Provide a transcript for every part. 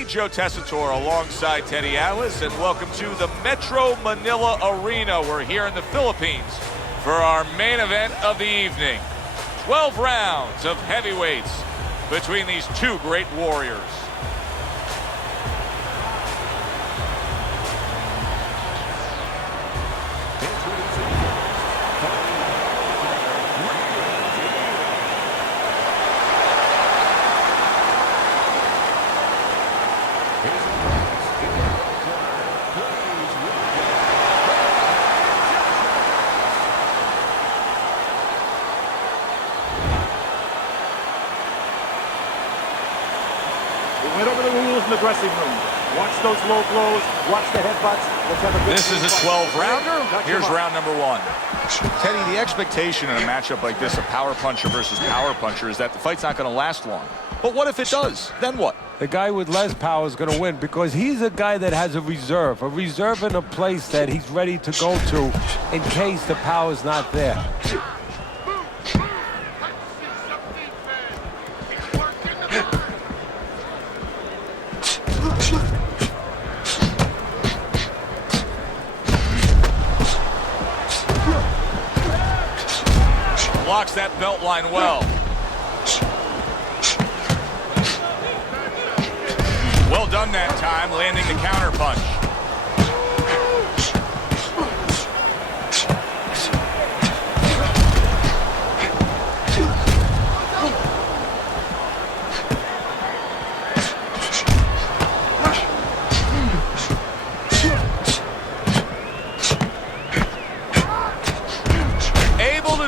everybody. Joe Tessitore alongside Teddy Atlas, and welcome to the Metro Manila Arena. We're here in the Philippines for our main event of the evening. 12 rounds of heavyweights between these two great warriors. Went over the rules in the dressing room. Watch those low blows. Watch the headbutts. This is a 12-rounder. Here's round number one. Teddy, the expectation in a matchup like this, a power puncher versus power puncher, is that the fight's not going to last long. But what if it does? Then what? The guy with less power is going to win because he's a guy that has a reserve in a place that he's ready to go to in case the power's not there. Blocks that belt line well. Well done that time, landing the counter punch.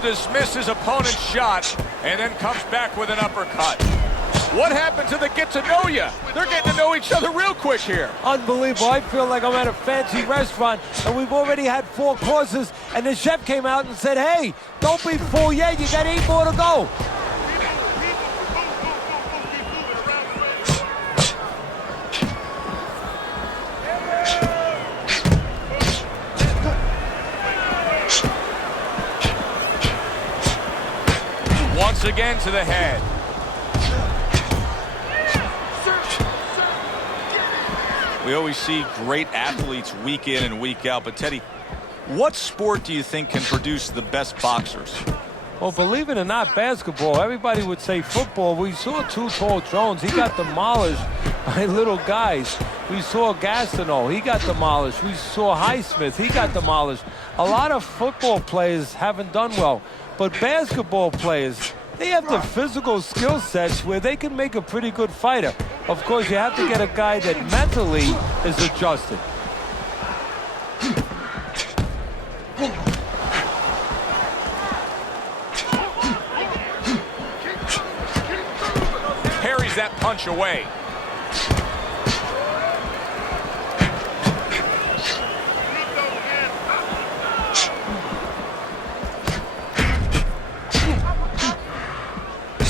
Dismiss his opponent's shot and then comes back with an uppercut. What happened to the get to know ya? They're getting to know each other real quick here. Unbelievable. I feel like I'm at a fancy restaurant and we've already had 4 courses and the chef came out and said, hey, don't be full yet, you got 8 more to go. Once again to the head. We always see great athletes week in and week out, but Teddy, what sport do you think can produce the best boxers? Well, believe it or not, basketball. Everybody would say football. We saw Too Tall Jones. He got demolished by little guys. We saw Gastineau. He got demolished. We saw Highsmith. He got demolished. A lot of football players haven't done well, but basketball players, they have the physical skill sets where they can make a pretty good fighter. Of course, you have to get a guy that mentally is adjusted. Parries that punch away.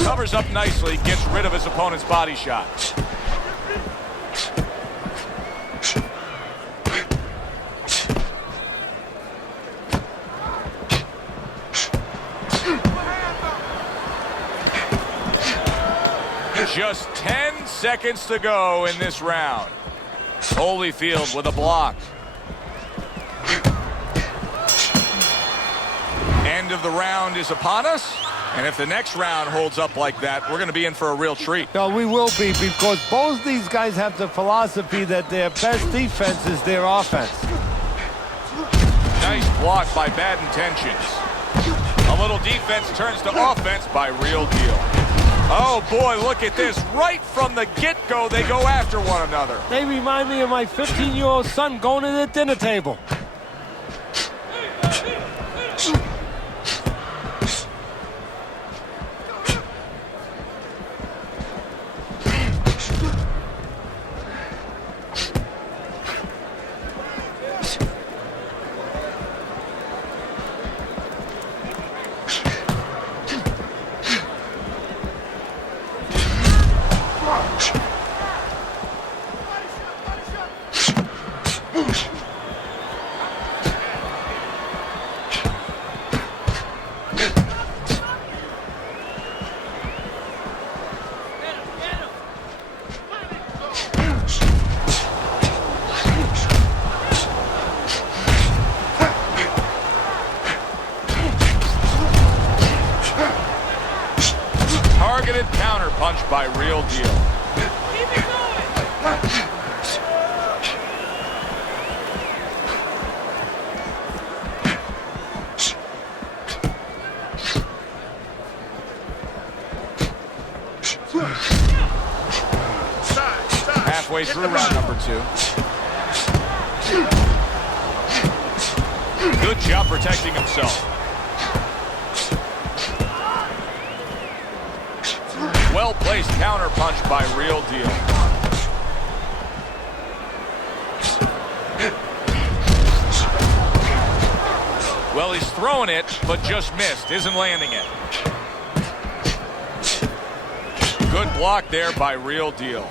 Covers up nicely, gets rid of his opponent's body shot. Just 10 seconds to go in this round. Holyfield with a block. End of the round is upon us. And if the next round holds up like that, we're going to be in for a real treat. No, we will be, because both these guys have the philosophy that their best defense is their offense. Nice block by Bad Intentions. A little defense turns to offense by Real Deal. Oh, boy, look at this. Right from the get-go, they go after one another. They remind me of my 15-year-old son going to the dinner table. halfway through round number 2. Good job protecting himself. Well-placed counter punch by Real Deal. Well, he's throwing it, but just missed. Isn't landing it. Good block there by Real Deal.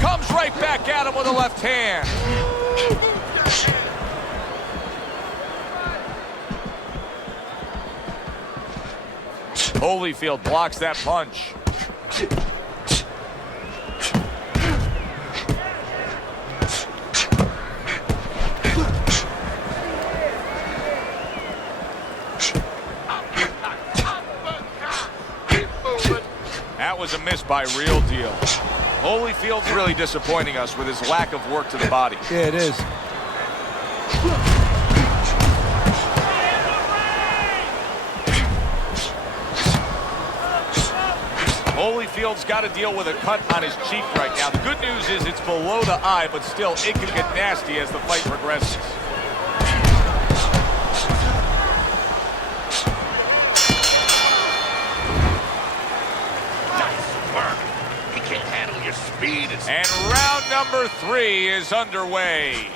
Comes right back at him with a left hand. Holyfield blocks that punch. That was a miss by Real Deal. Holyfield's really disappointing us with his lack of work to the body. Yeah, it is. Holyfield's got to deal with a cut on his cheek right now. The good news is it's below the eye, but still, it can get nasty as the fight progresses. Nice work. He can't handle your speed. And round number 3 is underway.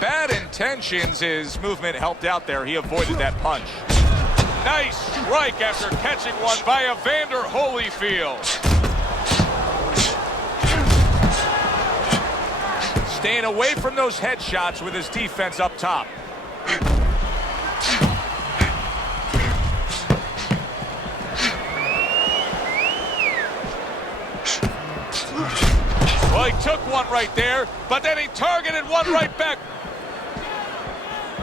Bad intentions. His movement helped out there. He avoided that punch. Nice strike after catching one by Evander Holyfield. Staying away from those headshots with his defense up top. Well, he took one right there, but then he targeted one right back.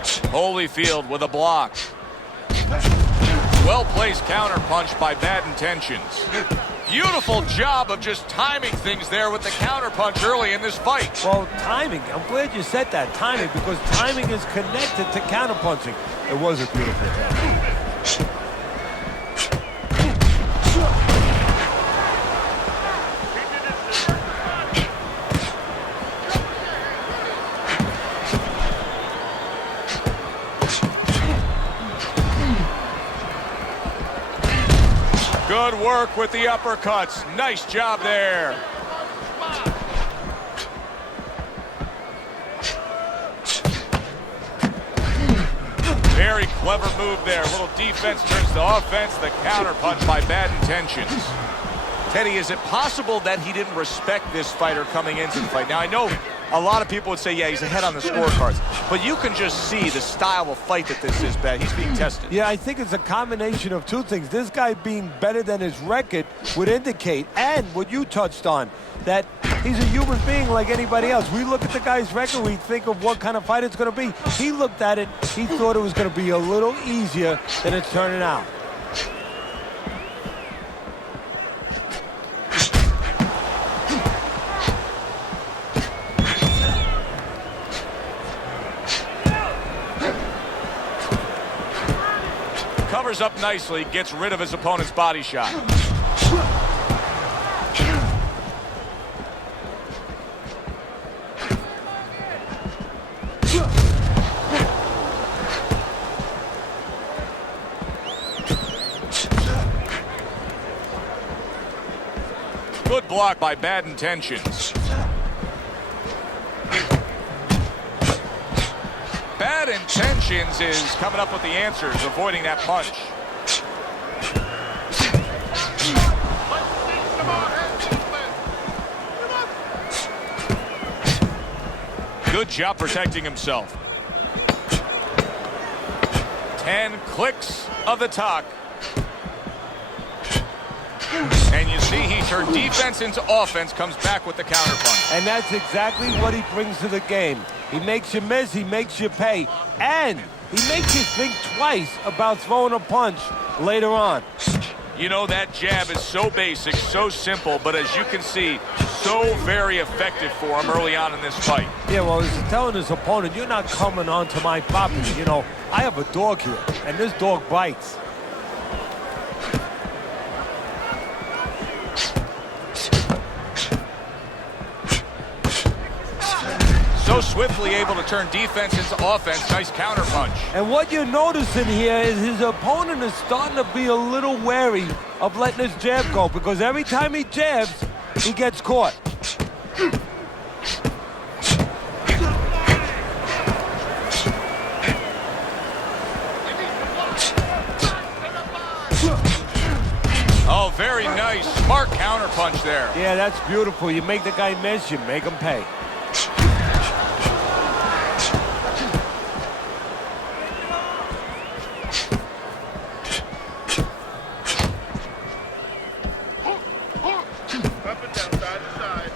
Holyfield with a block. Well-placed counter punch by Bad Intentions. Beautiful job of just timing things there with the counter punch early in this fight. Well, timing. I'm glad you said that, timing, because timing is connected to counter punching. It was a beautiful job. Good work with the uppercuts. Nice job there. Very clever move there. A little defense turns to offense. The counter punch by Bad Intentions. Teddy, is it possible that he didn't respect this fighter coming into the fight? Now, I know a lot of people would say, yeah, he's ahead on the scorecards. But you can just see the style of fight that this is, Ben. He's being tested. Yeah, I think it's a combination of two things. This guy being better than his record would indicate, and what you touched on, that he's a human being like anybody else. We look at the guy's record, we think of what kind of fight it's going to be. He looked at it, he thought it was going to be a little easier than it's turning out. Covers up nicely, gets rid of his opponent's body shot. Good block by Bad Intentions. Bad Intentions is coming up with the answers, avoiding that punch. Good job protecting himself. 10 clicks of the talk. And you see he turned defense into offense, comes back with the counter punch. And that's exactly what he brings to the game. He makes you miss, he makes you pay, and he makes you think twice about throwing a punch later on. You know, that jab is so basic, so simple, but as you can see, so very effective for him early on in this fight. Yeah, well, he's telling his opponent, you're not coming onto my property. You know, I have a dog here, and this dog bites. So swiftly able to turn defense into offense. Nice counterpunch. And what you're noticing here is his opponent is starting to be a little wary of letting his jab go, because every time he jabs, he gets caught. Oh, very nice. Smart counterpunch there. Yeah, that's beautiful. You make the guy miss, you make him pay. Up and down, side to side.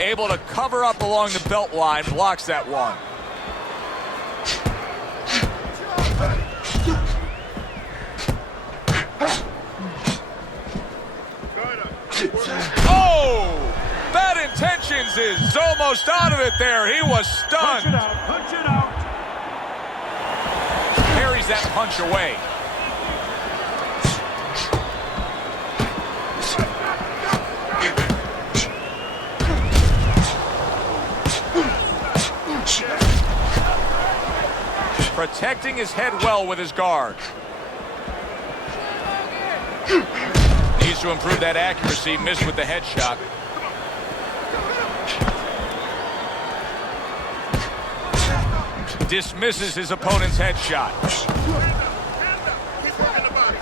Able to cover up along the belt line, blocks that one. Oh! Bad intentions is almost out of it there. He was Punch stunned. it out, punch it out. Carries that punch away. Protecting his head well with his guard. Needs to improve that accuracy. Missed with the headshot. Dismisses his opponent's headshot. Keep working the body.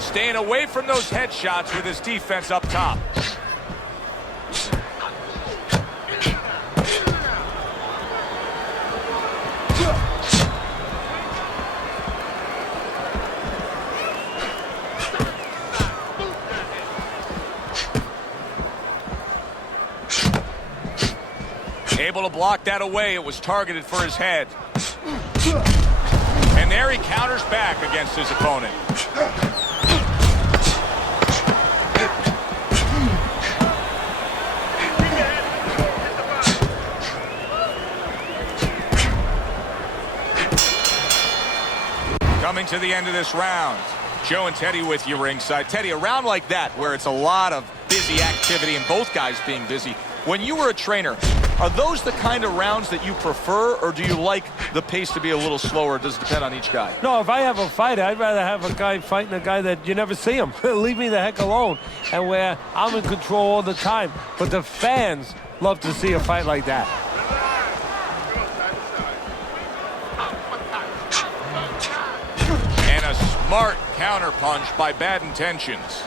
Staying away from those headshots with his defense up top. Able to block that away. It was targeted for his head. And there he counters back against his opponent. Coming to the end of this round. Joe and Teddy with you ringside. Teddy, a round like that where it's a lot of busy activity and both guys being busy. When you were a trainer, are those the kind of rounds that you prefer, or do you like the pace to be a little slower? It does depend on each guy. No, if I have a fight, I'd rather have a guy fighting a guy that you never see him. Leave me the heck alone. And where I'm in control all the time. But the fans love to see a fight like that. And a smart counterpunch by Bad Intentions.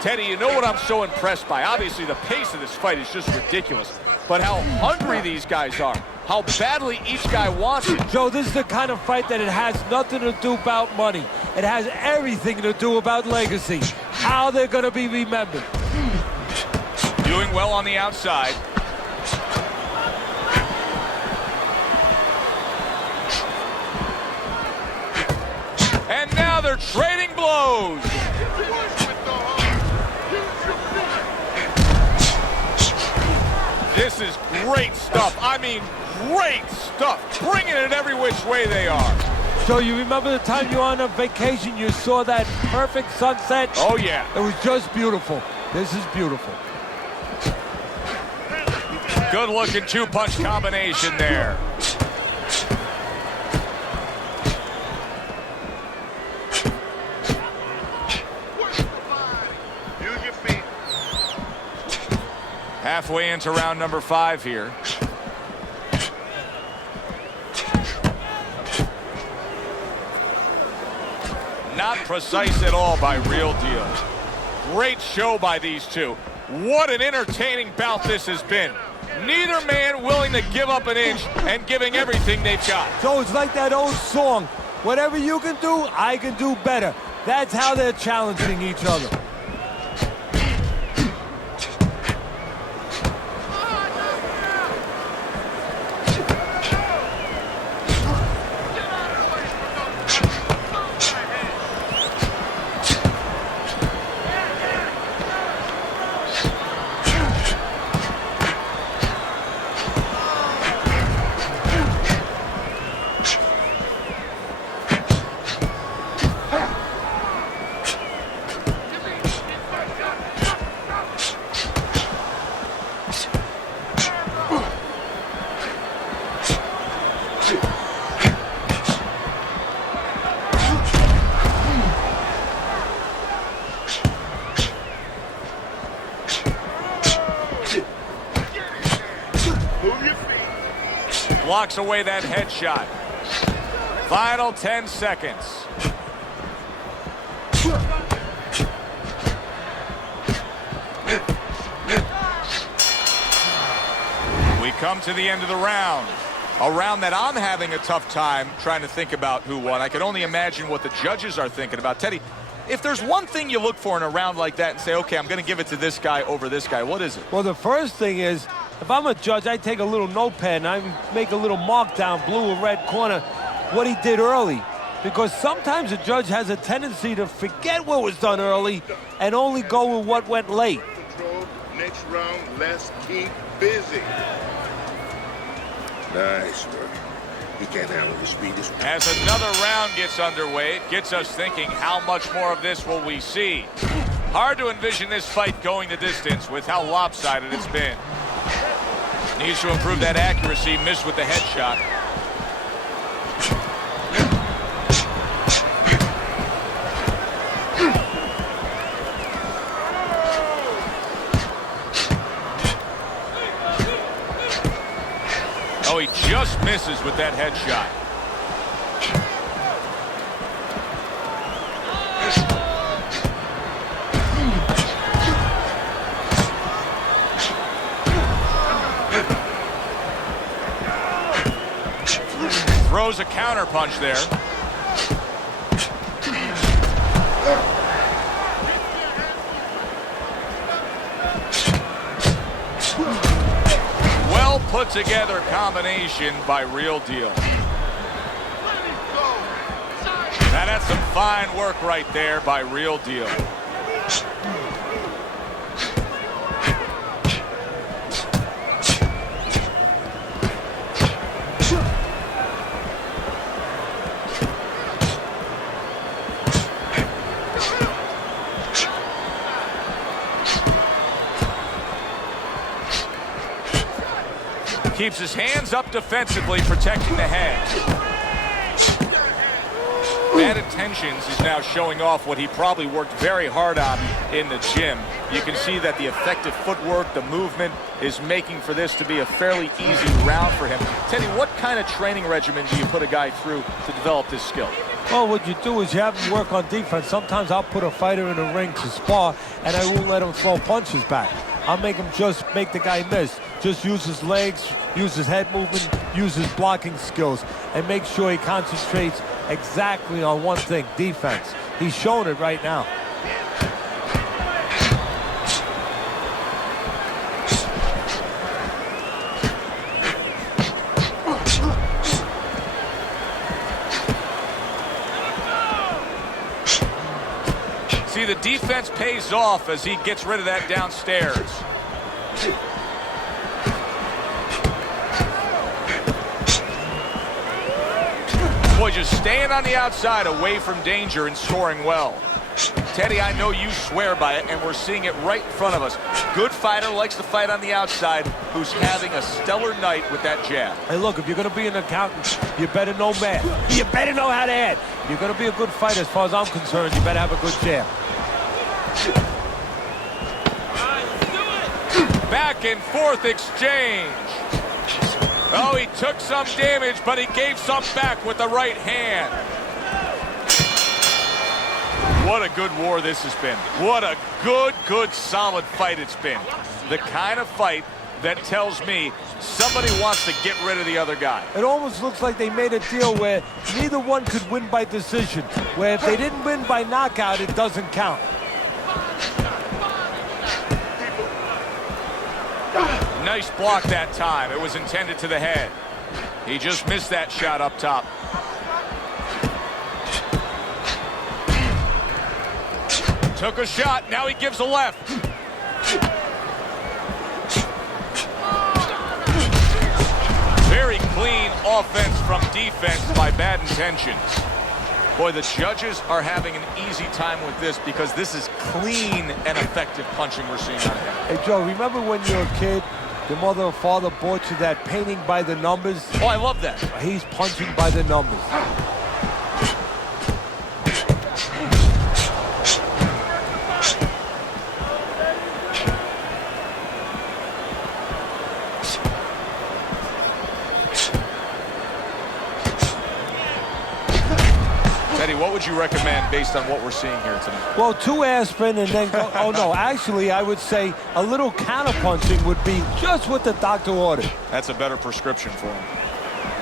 Teddy, you know what I'm so impressed by? Obviously, the pace of this fight is just ridiculous. But how hungry these guys are. How badly each guy wants it. Joe, this is the kind of fight that it has nothing to do about money. It has everything to do about legacy. How they're going to be remembered. Doing well on the outside. And now they're trading blows. This is great stuff. I mean, great stuff. Bringing it every which way they are. So you remember the time you were on a vacation, you saw that perfect sunset? Oh, yeah. It was just beautiful. This is beautiful. Good-looking two-punch combination there. Use your feet. Halfway into round number 5 here. Not precise at all by Real Deal. Great show by these two. What an entertaining bout this has been. Neither man willing to give up an inch and giving everything they've got. So it's like that old song, whatever you can do, I can do better. That's how they're challenging each other. blocks away that headshot. Final 10 seconds. We come to the end of the round. A round that I'm having a tough time trying to think about who won. I can only imagine what the judges are thinking about. Teddy, if there's one thing you look for in a round like that and say, okay, I'm going to give it to this guy over this guy, what is it? Well, the first thing is, if I'm a judge, I take a little notepad and I make a little mark down, blue or red corner, what he did early. Because sometimes a judge has a tendency to forget what was done early and only go with what went late. Control. Next round, let's keep busy. Nice work. He can't handle the speed. As another round gets underway, it gets us thinking, how much more of this will we see? Hard to envision this fight going the distance with how lopsided it's been. Needs to improve that accuracy, missed with the headshot. Oh, he just misses with that headshot. Throws a counter punch there. Well put together combination by Real Deal. Now that's some fine work right there by Real Deal. Keeps his hands up defensively, protecting the head. Bad intentions is now showing off what he probably worked very hard on in the gym. You can see that the effective footwork, the movement, is making for this to be a fairly easy round for him. Teddy, what kind of training regimen do you put a guy through to develop this skill? Well, what you do is you have him work on defense. Sometimes I'll put a fighter in the ring to spar, and I won't let him throw punches back. I'll make him just make the guy miss. Just use his legs, use his head movement, use his blocking skills, and make sure he concentrates exactly on one thing, defense. He's showing it right now. See, the defense pays off as he gets rid of that downstairs. Boy, just staying on the outside away from danger and scoring well. Teddy, I know you swear by it, and we're seeing it right in front of us. Good fighter, likes to fight on the outside, who's having a stellar night with that jab. Hey, look, if you're going to be an accountant, you better know math. You better know how to add. You're going to be a good fighter, as far as I'm concerned. You better have a good jab. Back and forth exchange. Oh, he took some damage, but he gave some back with the right hand. What a good war this has been. What a good, solid fight it's been. The kind of fight that tells me somebody wants to get rid of the other guy. It almost looks like they made a deal where neither one could win by decision, where if they didn't win by knockout, it doesn't count. Nice block that time. It was intended to the head. He just missed that shot up top. Took a shot. Now he gives a left. Very clean offense from defense by bad intentions. Boy, the judges are having an easy time with this because this is clean and effective punching we're seeing on him. Hey, Joe, remember when you were a kid, your mother or father bought you that painting by the numbers? Oh, I love that. He's punching by the numbers. Teddy, what would you recommend based on what we're seeing here tonight? Well, 2 aspirin and then go. Oh, no. Actually, I would say a little counterpunching would be just what the doctor ordered. That's a better prescription for him.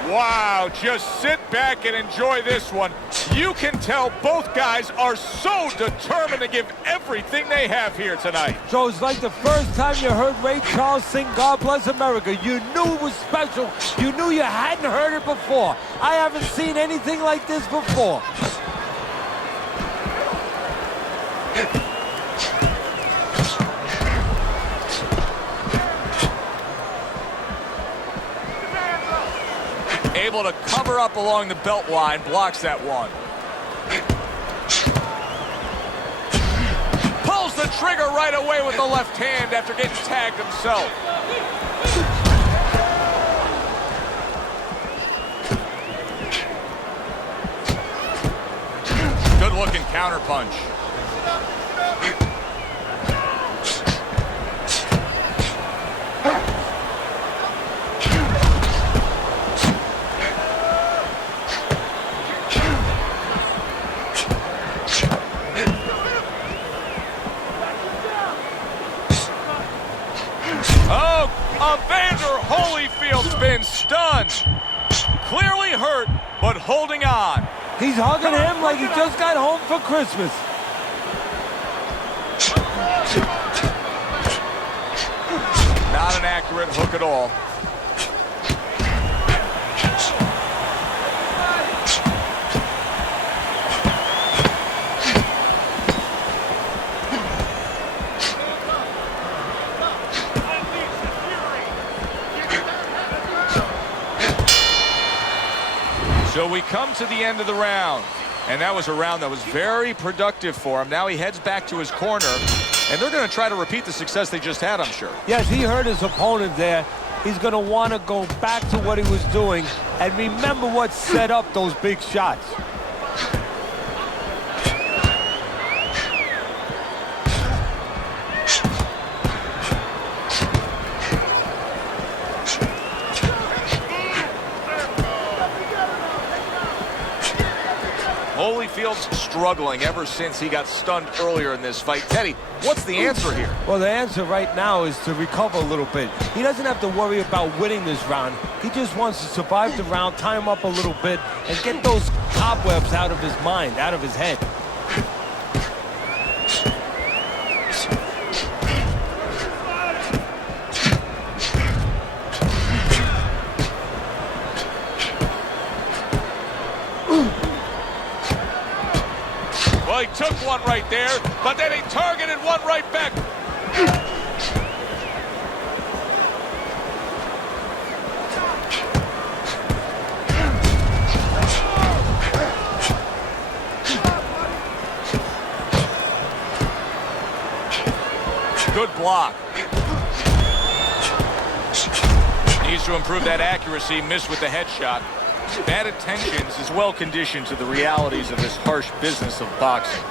Wow, just sit back and enjoy this one. You can tell both guys are so determined to give everything they have here tonight. So it's like the first time you heard Ray Charles sing God Bless America. You knew it was special. You knew you hadn't heard it before. I haven't seen anything like this before. Able to cover up along the belt line, blocks that one. Pulls the trigger right away with the left hand after getting tagged himself. Good looking counter punch. Oh, Evander Holyfield's been stunned. Clearly hurt, but holding on. He's hugging him like he just got home for Christmas. Not an accurate hook at all. So we come to the end of the round, and that was a round that was very productive for him. Now he heads back to his corner, and they're going to try to repeat the success they just had, I'm sure. Yes, he hurt his opponent there. He's going to want to go back to what he was doing and remember what set up those big shots. Holyfield's struggling ever since he got stunned earlier in this fight. Teddy, what's the answer here? Well, the answer right now is to recover a little bit. He doesn't have to worry about winning this round. He just wants to survive the round, tie him up a little bit, and get those cobwebs out of his mind, out of his head. Well, he took one right there, but then he targeted one right back. Good block. Needs to improve that accuracy, missed with the headshot. Bad intentions is well conditioned to the realities of this harsh business of boxing.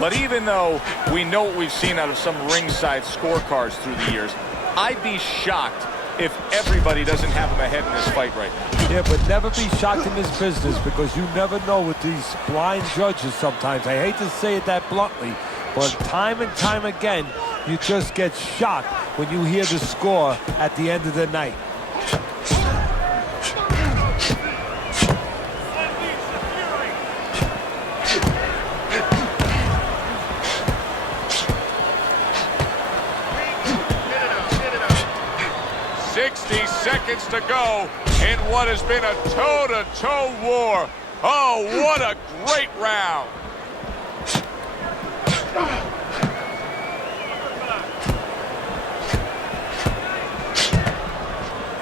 But even though we know what we've seen out of some ringside scorecards through the years, I'd be shocked if everybody doesn't have him ahead in this fight right now. Yeah, but never be shocked in this business because you never know with these blind judges sometimes. I hate to say it that bluntly, but time and time again, you just get shocked when you hear the score at the end of the night. Seconds to go in what has been a toe-to-toe war. Oh, what a great round.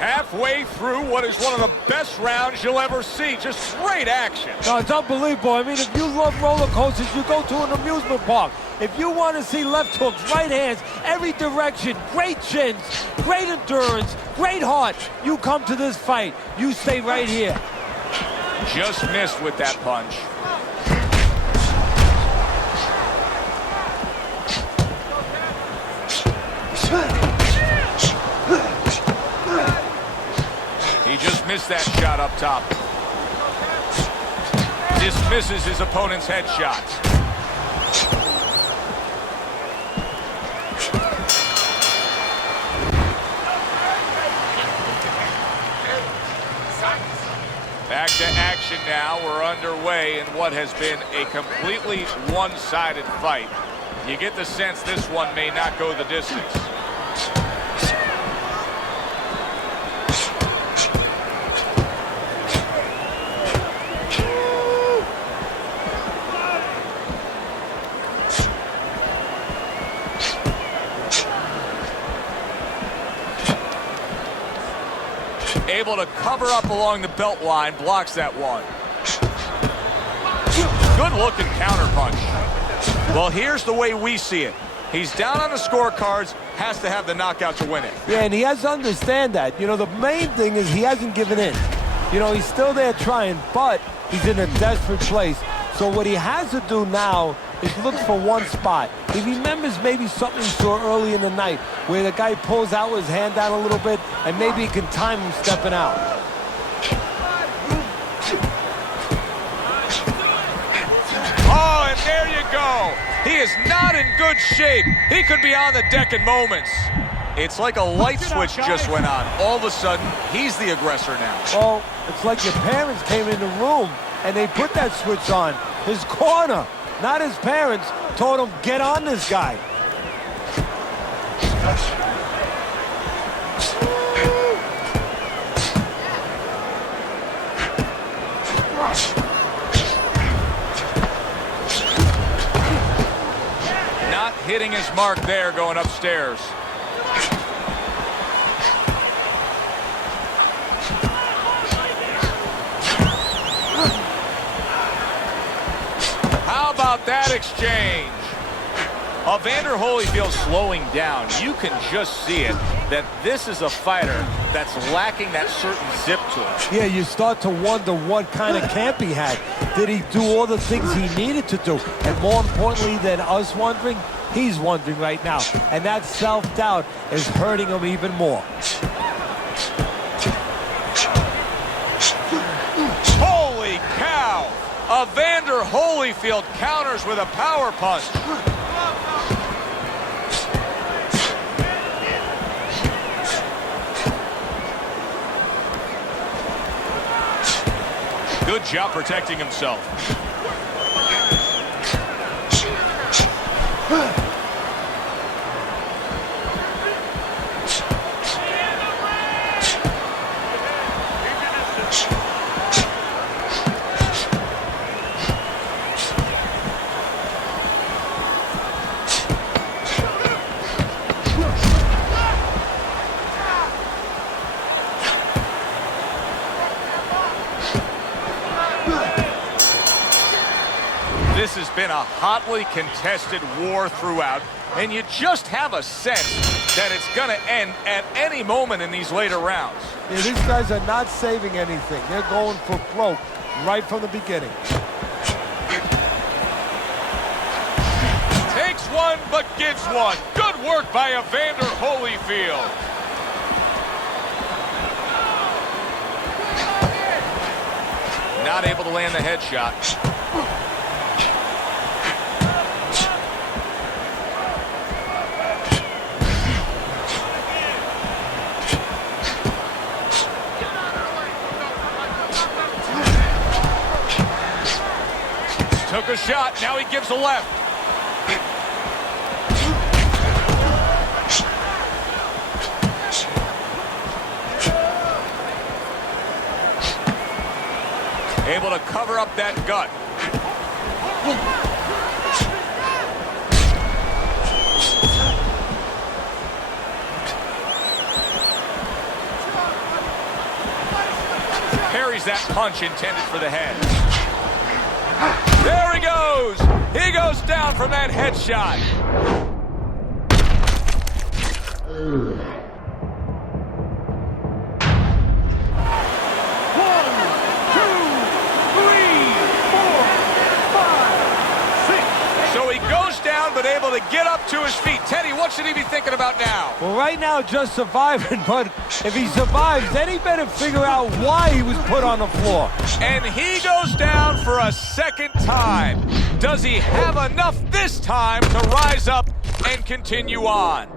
Halfway through what is one of the best rounds you'll ever see. Just great action. No, it's unbelievable. I mean, if you love roller coasters, you go to an amusement park. If you want to see left hooks, right hands, every direction, great chins, great endurance, great heart, you come to this fight. You stay right here. Just missed with that punch. He just missed that shot up top. Dismisses his opponent's headshots. Back to action now. We're underway in what has been a completely one-sided fight. You get the sense this one may not go the distance. Able to cover up along the belt line, blocks that one. Good looking counter punch. Well, here's the way we see it. He's down on the scorecards, has to have the knockout to win it. Yeah, and he has to understand that. You know, the main thing is he hasn't given in. You know, he's still there trying, but he's in a desperate place. So what he has to do now is look for one spot. He remembers maybe something he saw early in the night where the guy pulls out his hand down a little bit and maybe he can time him stepping out. Oh, and there you go. He is not in good shape. He could be on the deck in moments. It's like a light switch just went on. All of a sudden, he's the aggressor now. Well, it's like your parents came in the room and they put that switch on. His corner, not his parents, told him, get on this guy. Not hitting his mark there going upstairs. How about that exchange? Evander Holyfield slowing down. You can just see it, that this is a fighter that's lacking that certain zip to it. Yeah, you start to wonder what kind of camp he had. Did he do all the things he needed to do? And more importantly than us wondering, he's wondering right now. And that self-doubt is hurting him even more. Holy cow! Evander Holyfield counters with a power punch. Good job protecting himself. This has been a hotly contested war throughout, and you just have a sense that it's going to end at any moment in these later rounds. Yeah, these guys are not saving anything. They're going for broke right from the beginning. Takes one, but gives one. Good work by Evander Holyfield. Not able to land the headshot. Took a shot, now he gives a left. Able to cover up that gut. Parries that punch intended for the head. There he goes! He goes down from that headshot. But able to get up to his feet. Teddy, what should he be thinking about now? Well, right now, just surviving, but if he survives, then he better figure out why he was put on the floor. And he goes down for for a second time. Does he have enough this time to rise up and continue on?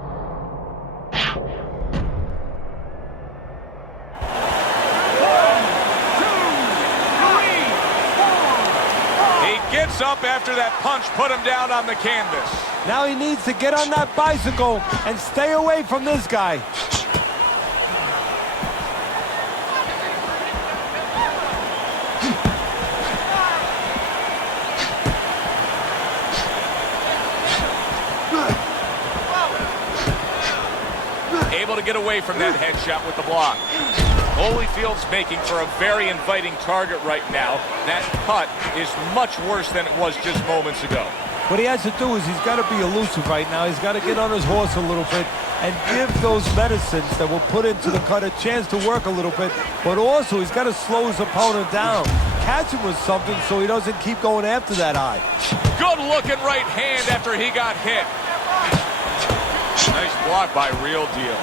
Gets up after that punch put him down on the canvas. Now he needs to get on that bicycle and stay away from this guy. Able to get away from that headshot with the block. Holyfield's making for a very inviting target right now. That cut is much worse than it was just moments ago. What he has to do is he's got to be elusive right now. He's got to get on his horse a little bit and give those medicines that were put into the cut a chance to work a little bit. But also he's got to slow his opponent down. Catch him with something so he doesn't keep going after that eye. Good looking right hand after he got hit. Nice block by Real Deal.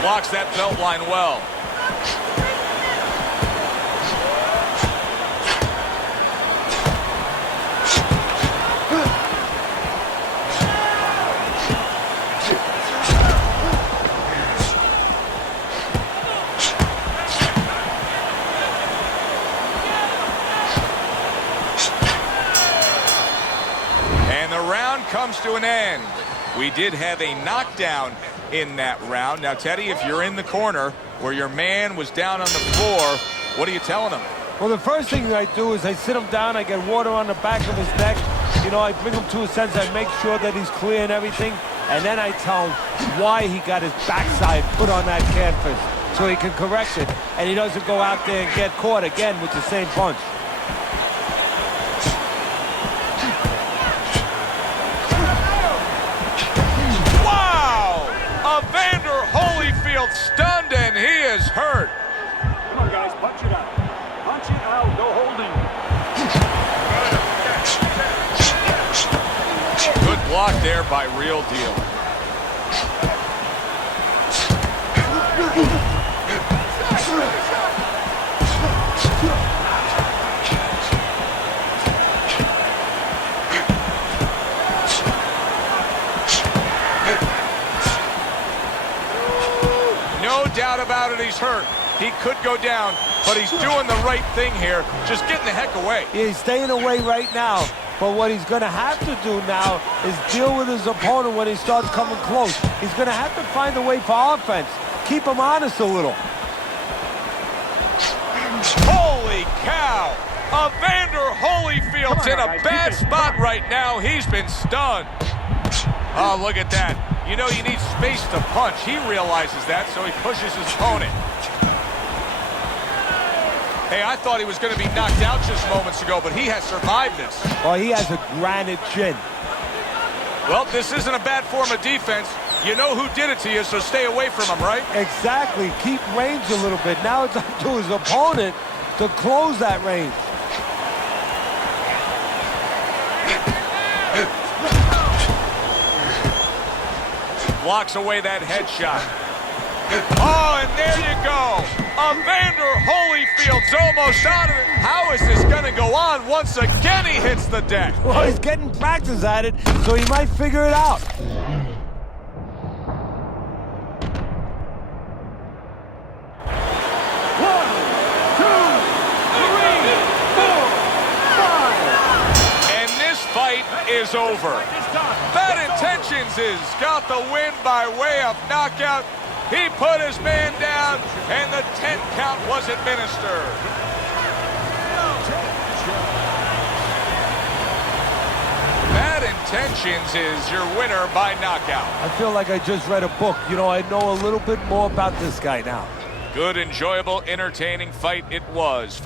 Blocks that belt line well. And the round comes to an end. We did have a knockdown in that round. Now, Teddy, if you're in the corner where your man was down on the floor, what are you telling him? Well, the first thing I do is I sit him down, I get water on the back of his neck. You know, I bring him to a sense, I make sure that he's clear and everything, and then I tell him why he got his backside put on that canvas so he can correct it, and he doesn't go out there and get caught again with the same punch. Evander Holyfield stunned, and he is hurt. Come on, guys, punch it out. Punch it out, no holding. Good block there by Real Deal. No doubt about it, he's hurt. He could go down, but he's doing the right thing here, just getting the heck away. Yeah, he's staying away right now, but what he's going to have to do now is deal with his opponent when he starts coming close. He's going to have to find a way for offense. Keep him honest a little. Holy cow! Evander Holyfield's in a bad spot right now. He's been stunned. Oh, look at that. You know, you need space to punch. He realizes that, so he pushes his opponent. Hey, I thought he was going to be knocked out just moments ago, but he has survived this. Oh, he has a granite chin. Well, this isn't a bad form of defense. You know who did it to you, so stay away from him, right? Exactly. Keep range a little bit. Now it's up to his opponent to close that range. Blocks away that headshot. Oh, and there you go. Evander Holyfield's almost out of it. How is this going to go on? Once again, he hits the deck. Well, he's getting practice at it, so he might figure it out. Is over. Bad Intentions has got the win by way of knockout. He put his man down, and the 10 count was administered. Bad Intentions is your winner by knockout. I feel like I just read a book. You know, I know a little bit more about this guy now. Good, enjoyable, entertaining fight it was.